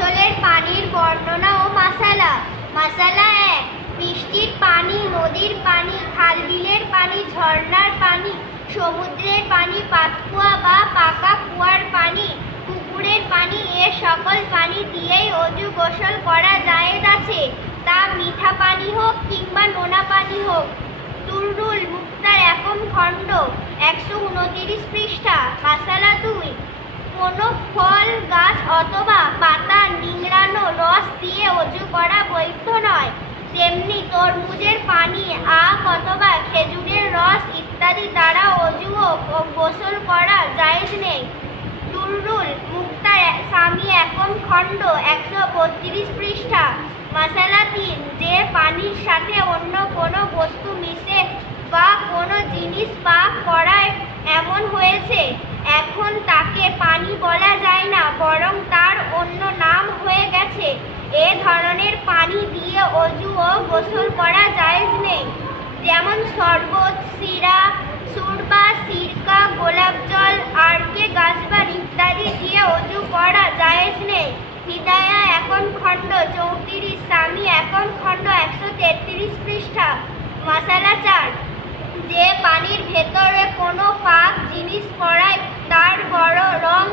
গোসলের পানির বর্ণনা ও মাসালা। মাসালা 1। বৃষ্টির পানি, নদীর পানি, খাল বিলের পানি, ঝর্ণার পানি, সমুদ্রের পানি, পাতকুয়া বা পাকা কুয়ার পানি, পুকুরের পানি, এ সকল পানি দিয়েই অজু গোসল করা জায়েজ আছে, তা মিঠা পানি হোক কিংবা নোনা পানি হোক। দুররুল মুক্তার একম খণ্ড 129 পৃষ্ঠা। মাসালা 2। কোনো ফল গাছ অথবা পাতা নিংড়ানো রস দিয়ে অজু করা বৈধ নয়। তেমনি তরমুজের পানি, আখ অথবা খেজুরের রস ইত্যাদি দ্বারা অজু ও গোসল করা জায়েজ নেই। দুররুল মুক্তার সামি একম খণ্ড 132 পৃষ্ঠা। মাসালা 3। যে পানির সাথে অন্য কোনো বস্তু মিশে বা কোনো জিনিস পাক করায় এমন হয়েছে, এখন তাকে পানি বলা যায় না, বরং তার অন্য নাম হয়ে গেছে, এ ধরনের পানি দিয়ে অজু ও গোসল করা জায়েজ নেই। যেমন শরবত, সিরা, সুরবা, সিরকা, গোলাপ জল, আরকে গাছবার ইত্যাদি দিয়ে অজু করা জায়েজ নেই। হিদায়া একম খণ্ড 34, সামি একম খণ্ড 133 পৃষ্ঠা। মাসালা 4। যে পানির ভেতরে কোনো পাক জিনিস পড়ায় তার বড় রং,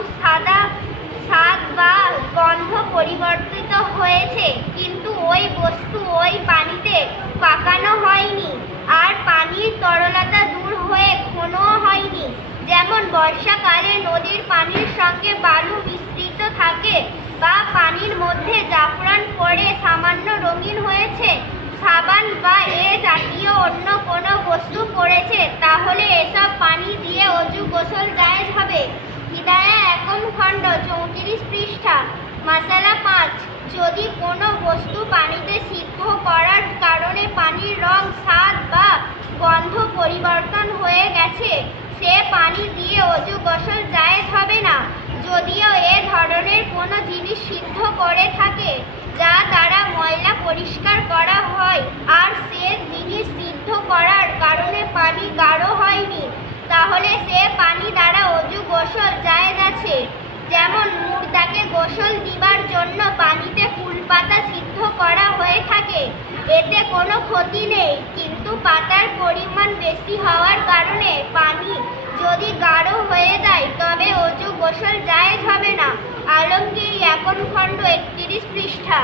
স্বাদ বা গন্ধ পরিবর্তিত হয়েছে, কিন্তু ওই বস্তু ওই পানিতে পাকানো হয়নি আর পানির তরলতা দূর হয়ে ঘনও হয়নি। যেমন বর্ষাকালে নদীর পানির সঙ্গে বালু মিশ্রিত থাকে বা পানির মধ্যে জাফরান পড়ে সামান্য রঙিন হয়েছে, সাবান বা এ জাতীয় অন্য কোনো বস্তু পড়েছে, তাহলে এসব পানি দিয়ে অজু গোসল জায়েজ হবে। হিদায়া একম খণ্ড 34 পৃষ্ঠা। মাসালা 5। যদি কোনো বস্তু পানিতে সিদ্ধ করার কারণে পানির রং, স্বাদ বা গন্ধ পরিবর্তন হয়ে গেছে, সে পানি দিয়ে অজু গোসল জায়েজ হবে না, যদিও এ ধরনের কোনো জিনিস সিদ্ধ করে থাকে যা দ্বারা ময়লা পরিষ্কার করা হয় আর সে জিনিস সিদ্ধ করার কারণে পানি গাঢ় হয়নি, তাহলে সে পানি দ্বারা অজু গোসল জায়েজ আছে। যেমন মুর্দাকে গোসল দিবার জন্য পানিতে ফুলপাতা সিদ্ধ করা হয়ে থাকে, এতে কোনো ক্ষতি নেই, কিন্তু পাতার পরিমাণ বেশি হওয়ার কারণে পানি যদি গাঢ় হয়ে যায় তবে অজু গোসল জায়েজ হবে না। আলমগীর একম খণ্ড 31 পৃষ্ঠা।